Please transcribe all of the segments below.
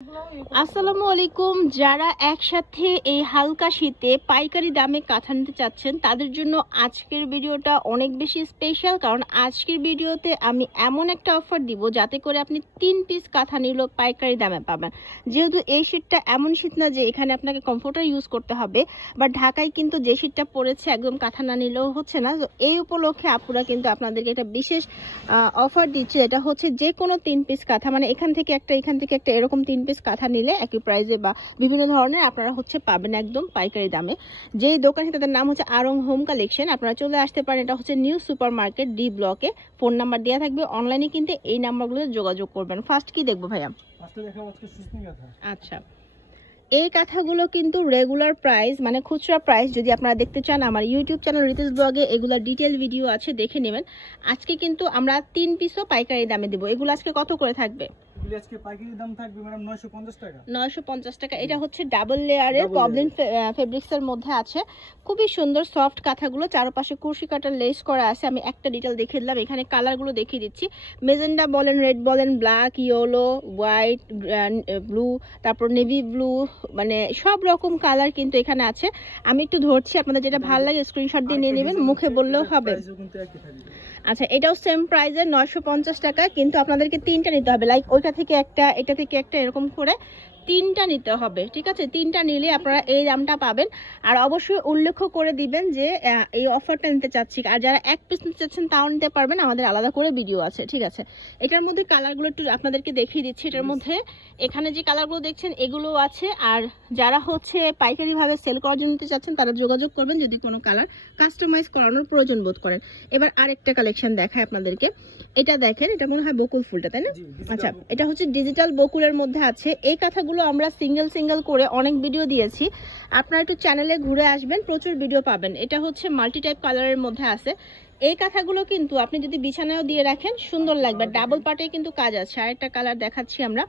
আসসালামু আলাইকুম। যারা একসাথে এই হালকা শীতে পাইকারি দামে কাঁথা নিতে চাচ্ছেন তাদের জন্য আজকের ভিডিওটা অনেক বেশি স্পেশাল, কারণ আজকের ভিডিওতে আমি এমন একটা অফার দিব যাতে করে আপনি 3 পিস কাঁথা নিলেও পাইকারি দামে পাবেন। যেহেতু এই শীতটা এমন শীত না যে এখানে আপনাকে কমফোর্টার ইউজ করতে হবে, বা ঢাকায় কিন্তু যে শীতটা পড়েছে একদম কাঁথা না নিলেও হচ্ছে না। তো এই উপলক্ষে আপুরা কিন্তু আপনাদেরকে একটা বিশেষ অফার দিচ্ছে। এটা হচ্ছে যে কোনো 3 পিস কাঁথা, মানে এখান থেকে একটা এরকম 3 পিস কাঁথা নিলে একই প্রাইসে বা বিভিন্ন ধরনের আপনারা পাবেন একদম পাইকারি দামে। যেই দোকানে তাদের নাম হচ্ছে আরং হোম কালেকশন। আপনারা চলে আসতে পারেন, এটা হচ্ছে নিউ সুপার মার্কেট ডি ব্লকে। ফোন নাম্বার দেওয়া থাকবে, অনলাইনে কিন্তু এই নাম্বারগুলোতে যোগাযোগ করবেন। ফার্স্ট কি দেখবো ভাইয়া? আচ্ছা, এই কাঁথাগুলো কিন্তু রেগুলার প্রাইস মানে খুচরা প্রাইস যদি আপনারা দেখতে চান আমার ইউটিউব চ্যানেল রিতেশ ব্লগে এগুলোর ডিটেল ভিডিও আছে, দেখে নেবেন। আজকে কিন্তু আমরা 3 পিসও পাইকারি দামে দেবো। এগুলো আজকে কত করে থাকবে? আজকে পাইকারি দাম থাকবে ম্যাডাম 950 টাকা। 950 টাকা। এটা হচ্ছে ডাবল লেয়ারের পবলিন ফেব্রিক্সের মধ্যে আছে। খুবই সুন্দর সফট কাঁথাগুলো, চারপাশে কুরশি কাটার লেস করা আছে। আমি একটা ডিটেল দেখিয়ে দিলাম, এখানে কালারগুলো দেখিয়ে দিচ্ছি। মেজেন্ডা বলেন, রেড বলেন, ব্ল্যাক, ইয়েলো, হোয়াইট, ব্লু, তারপর নেভি ব্লু, মানে সব রকম কালার কিন্তু এখানে আছে। আমি একটু ধরছি, আপনাদের যেটা ভালো লাগে স্ক্রিনশট দিয়ে নিয়ে নেবেন, মুখে বললেও হবে। আচ্ছা, এটাও সেম প্রাইসে 950 টাকা, কিন্তু আপনাদেরকে 3টা নিতে হবে। লাইক ওইটা থেকে একটা, এটা থেকে একটা, এরকম করে 3টা নিতে হবে। ঠিক আছে, 3টা নিলে আপনারা এই দামটা পাবেন। আর অবশ্যই উল্লেখ করে দিবেন যে এই অফারটা নিতে চাচ্ছি। আর যারা 1 পিস নিতে চাচ্ছেন তাও নিতে পারবেন, আমাদের আলাদা করে ভিডিও আছে। ঠিক আছে, এটার মধ্যে কালারগুলো একটু আপনাদেরকে দেখিয়ে দিচ্ছি। এটার মধ্যে এখানে যে কালারগুলো দেখছেন এগুলো আছে। আর যারা পাইকারি ভাবে সেল করার জন্য নিতে চাচ্ছেন তারা যোগাযোগ করবেন যদি কোনো কালার কাস্টমাইজ করানোর প্রয়োজন বোধ করেন। এবার আরেকটা কালেকশন দেখায় আপনাদেরকে। এটা দেখেন, এটা মনে হয় বকুল ফুলটা, তাই না? আচ্ছা, এটা হচ্ছে ডিজিটাল বকুলের মধ্যে আছে। এই কাঁথাগুলো আমরা সিঙ্গেল করে অনেক ভিডিও দিয়েছি, আপনারা একটু চ্যানেলে ঘুরে আসবেন, প্রচুর ভিডিও পাবেন। এটা হচ্ছে মাল্টি টাইপ কালারের মধ্যে আছে। এই কাঁথাগুলো কিন্তু আপনি যদি বিছানায়ও দিয়ে রাখেন সুন্দর লাগবে। ডাবল পার্টে কিন্তু কাজ আছে। আরেকটা কালার দেখাচ্ছি আমরা।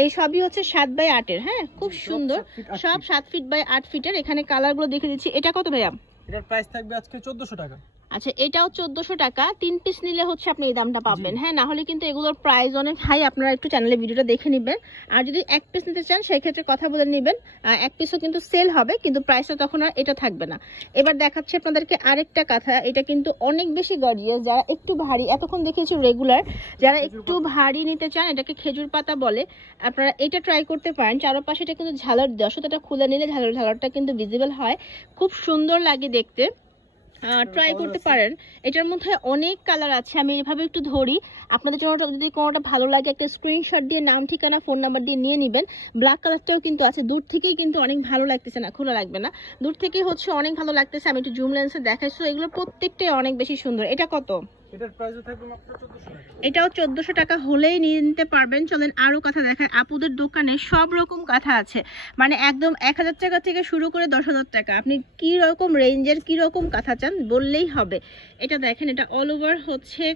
এই সবই হচ্ছে 7 বাই 8-এর। হ্যাঁ, খুব সুন্দর, সব 7 ফিট বাই 8 ফিটের। এখানে কালারগুলো দেখে দিচ্ছি। এটা কত ভাইয়া? এটার প্রাইস থাকবে আজকে 1400 টাকা। আচ্ছা, এটাও 1400 টাকা। 3 পিস নিলে আপনি এই দামটা পাবেন। হ্যাঁ, না হলে কিন্তু এগুলোর প্রাইস অনেক হাই। আপনারা একটু চ্যানেলে ভিডিওটা দেখে নেবেন। আর যদি 1 পিস নিতে চান সেই ক্ষেত্রে কথা বলে নেবেন। 1 পিসও কিন্তু সেল হবে, কিন্তু প্রাইসটা তখন আর এটা থাকবে না। এবার দেখাচ্ছি আপনাদেরকে আরেকটা কাঁথা। এটা কিন্তু অনেক বেশি গর্জিয়াস। যারা একটু ভারী, এতক্ষণ দেখিয়েছি রেগুলার, যারা একটু ভারী নিতে চান, এটাকে খেজুর পাতা বলে, আপনারা এটা ট্রাই করতে পারেন। চারপাশে এটা কিন্তু ঝালর দেওয়া, সেটা খুলে নিলে ঝালরটা কিন্তু ভিজিবল হয়, খুব সুন্দর লাগে দেখতে। ট্রাই করতে পারেন। এটার মধ্যে অনেক কালার আছে, আমি এভাবে একটু ধরি আপনাদের জন্য। যদি কোনোটা ভালো লাগে একটা স্ক্রিনশট দিয়ে নাম, ঠিকানা, ফোন নাম্বার দিয়ে নিয়ে নেবেন। ব্ল্যাক কালারটাও কিন্তু আছে। দূর থেকেই কিন্তু অনেক ভালো লাগতেছে, না খোলা লাগবে না, দূর থেকেই অনেক ভালো লাগতেছে। আমি একটু জুম লেন্সে দেখাইছি। এগুলো প্রত্যেকটাই অনেক বেশি সুন্দর। এটা কত? এটার প্রাইস থাকবে মাত্র 1400 টাকা। এটাও 1400 টাকা হলেই নিয়ে নিতে পারবেন। চলেন আরো কথা দেখায়। আপুদের দোকানে সব রকম কাঁথা আছে, মানে একদম 1000 টাকা থেকে শুরু করে 10,000 টাকা। আপনি কি রকম রেঞ্জের কি রকম কাঁথা চান বললেই হবে। এটা দেখেন, এটা অল ওভার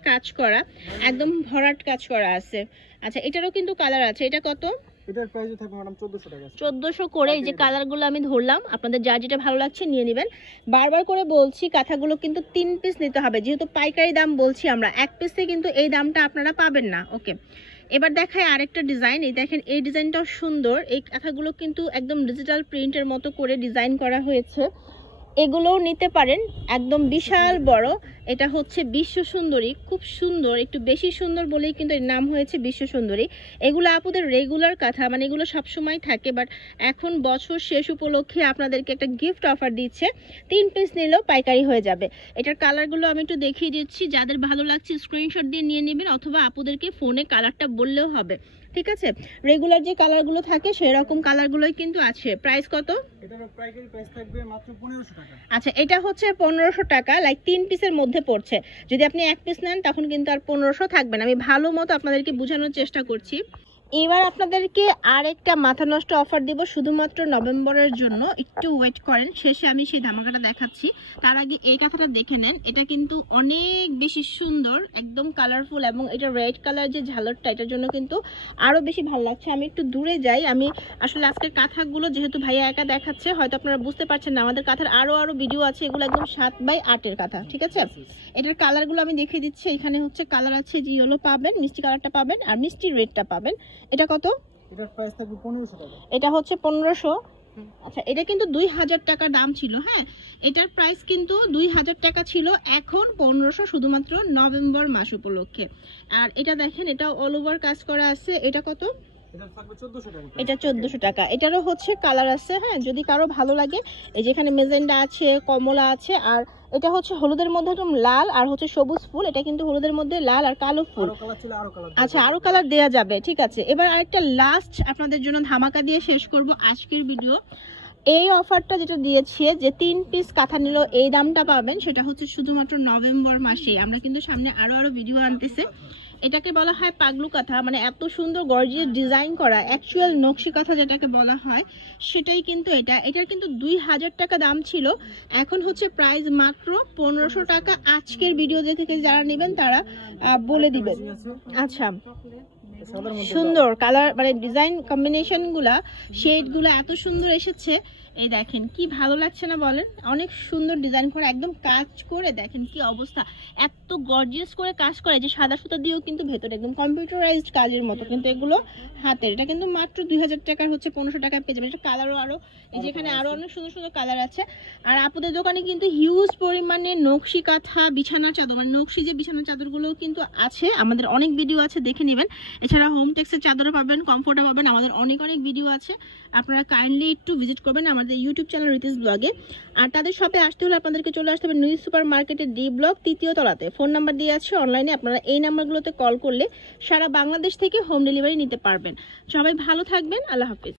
কাজ করা, একদম ভরাট কাজ করা আছে। আচ্ছা, এটারও কিন্তু কালার আছে। এটা কত? এটার প্রাইস থাকবে ম্যাডাম 1400 টাকা। 1400 করে। এই যে কালারগুলো আমি ধরলাম, আপনাদের যার যেটা ভালো লাগছে নিয়ে নেবেন। বারবার করে বলছি কাঁথাগুলো কিন্তু 3 পিস নিতে হবে, যেহেতু পাইকারি দাম বলছি আমরা। 1 পিসে কিন্তু এই দামটা আপনারা পাবেন না। ওকে, এবার দেখায় আরেকটা ডিজাইন। এই দেখেন, এই ডিজাইনটাও সুন্দর। এই কাঁথাগুলো কিন্তু একদম ডিজিটাল প্রিন্টের মতো করে ডিজাইন করা হয়েছে। এগুলোও নিতে পারেন, একদম বিশাল বড়। এটা হচ্ছে বিশ্ব সুন্দরী, খুব সুন্দর, একটু বেশি সুন্দর বলেই কিন্তু এর নাম হয়েছে বিশ্ব সুন্দরী। এগুলো আপনাদের রেগুলার কাঁথা, মানে এগুলো সবসময় থাকে, বাট এখন বছর শেষ উপলক্ষে আপনাদেরকে একটা গিফট অফার দিচ্ছে। 3 পিস নিলেও পাইকারি হয়ে যাবে। এটার কালারগুলো আমি একটু দেখিয়ে দিচ্ছি, যাদের ভালো লাগছে স্ক্রিনশট দিয়ে নিয়ে নেবেন, অথবা আপুদেরকে ফোনে কালারটা বললেও হবে। ঠিক আছে, রেগুলার যে কালারগুলো থাকে সেই রকম কালারগুলোই কিন্তু আছে। প্রাইস কত? এটার পাইকারি প্রাইস থাকবে মাত্র 1500 টাকা। আচ্ছা, এটা হচ্ছে 1500 টাকা, লাইক 3 পিসের মধ্যে পড়ছে। যদি আপনি 1 পিস নেন তখন কিন্তু আর 1500 থাকবে না। আমি ভালো মতো আপনাদেরকে বোঝানোর চেষ্টা করছি। এবার আপনাদেরকে আরেকটা মাথা নষ্ট অফার দিব শুধুমাত্র নভেম্বরের জন্য। একটু ওয়েট করেন, শেষে আমি সেই ধামাকাটা দেখাচ্ছি। তার আগে এই কথাটা দেখে নেন। এটা কিন্তু অনেক বেশি সুন্দর, একদম কালারফুল, এবং এটা রেড কালার যে ঝালরটা, এটার জন্য কিন্তু আরো বেশি ভালো লাগছে। আমি একটু দূরে যাই। আমি আসলে আজকের কাঁথাগুলো যেহেতু ভাইয়া একা দেখাচ্ছে, হয়তো আপনারা বুঝতে পারছেন না, আমাদের কাঁথার আরো ভিডিও আছে। এগুলো একদম 7 বাই 8-এর কাঁথা। ঠিক আছে, এটার কালারগুলো আমি দেখিয়ে দিচ্ছি। এখানে কালার আছে যে ইয়েলো পাবেন, মিষ্টি কালারটা পাবেন, আর মিষ্টি রেডটা পাবেন। এটা কত? এটার প্রাইস থাকবে 1500 টাকা। এটা হচ্ছে 1500। আচ্ছা, এটা কিন্তু 2000 টাকা দাম ছিল। হ্যাঁ, এটার প্রাইস কিন্তু 2000 টাকা ছিল, এখন 1500 শুধুমাত্র নভেম্বর মাস উপলক্ষে। আর এটা দেখেন, এটা অল ওভার কাজ করা আছে। এটা কত? এটা থাকবে 1400 টাকা। এটা 1400 টাকা। এটারও হচ্ছে কালার আছে। হ্যাঁ, যদি কারো ভালো লাগে, এই যেখানে মেজেন্ডা আছে, কমলা আছে, আর এটা হচ্ছে হলুদের মধ্যে একদম লাল আর হচ্ছে সবুজ ফুল। এটা কিন্তু হলুদের মধ্যে লাল আর কালো ফুল। আরো কালার ছিল, আরো কালার। আচ্ছা, আরো কালার দেয়া যাবে, ঠিক আছে। এবার আরেকটা লাস্ট আপনাদের জন্য ধামাকা দিয়ে শেষ করব আজকের ভিডিও। এই অফারটা যেটা দিয়েছে, যে 3 পিস কাঁথা নিল এই দামটা পাবেন, সেটা হচ্ছে শুধুমাত্র নভেম্বর মাসে। আমরা কিন্তু সামনে আরো ভিডিও আনতেছে। এটাকে বলা হয় পাগলু কাঁথা, মানে এত সুন্দর গর্জিয়াস ডিজাইন করা অ্যাকচুয়াল নকশি কাঁথা যেটাকে বলা হয়, সেটাই কিন্তু এটা। এটার কিন্তু 2000 টাকা দাম ছিল, এখন হচ্ছে প্রাইস মাত্র 1500 টাকা। আজকের ভিডিও দেখে যারা নেবেন তারা বলে দিবেন। আচ্ছা, সুন্দর কালার, মানে ডিজাইন কম্বিনেশন গুলা, শেড গুলা এত সুন্দর এসেছে। এই দেখেন কি ভালো লাগছে না বলেন? অনেক সুন্দর ডিজাইন করে, একদম কাজ করে দেখেন কি অবস্থা, এত গর্জিয়াস করে কাজ করে যে সাদা সুতা দিয়েও কিন্তু ভেতরে একদম কম্পিউটারাইজড কাজের মতো, কিন্তু এগুলো হাতের। এটা কিন্তু মাত্র 2000 টাকার হচ্ছে 1500 টাকায় পেয়ে যাবেন। এটা কালারও আরো, এই যেখানে আরো অনেক সুন্দর সুন্দর কালার আছে। আর আপনাদের দোকানে কিন্তু হিউজ পরিমাণে নকশি কাঁথা, বিছানার চাদর, মানে নকশি যে বিছানার চাদরগুলোও কিন্তু আছে। আমাদের অনেক ভিডিও আছে, দেখে নেবেন। এছাড়া হোম টেক্সের চাদরও পাবেন, কমফোর্টও পাবেন। আমাদের অনেক ভিডিও আছে, আপনারা কাইন্ডলি একটু ভিজিট করবেন আমাদের ইউটিউব চ্যানেল রিতিস ব্লগে। আর তাদের শপে আসতে হলে আপনাদেরকে চলে আসতে হবে নিউ সুপার মার্কেটের ডি ব্লক 3য় তলাতে। ফোন নাম্বার দিয়ে আছে অনলাইনে, আপনারা এই নাম্বারগুলোতে কল করলে সারা বাংলাদেশ থেকে হোম ডেলিভারি নিতে পারবেন। সবাই ভালো থাকবেন, আল্লাহ হাফিজ।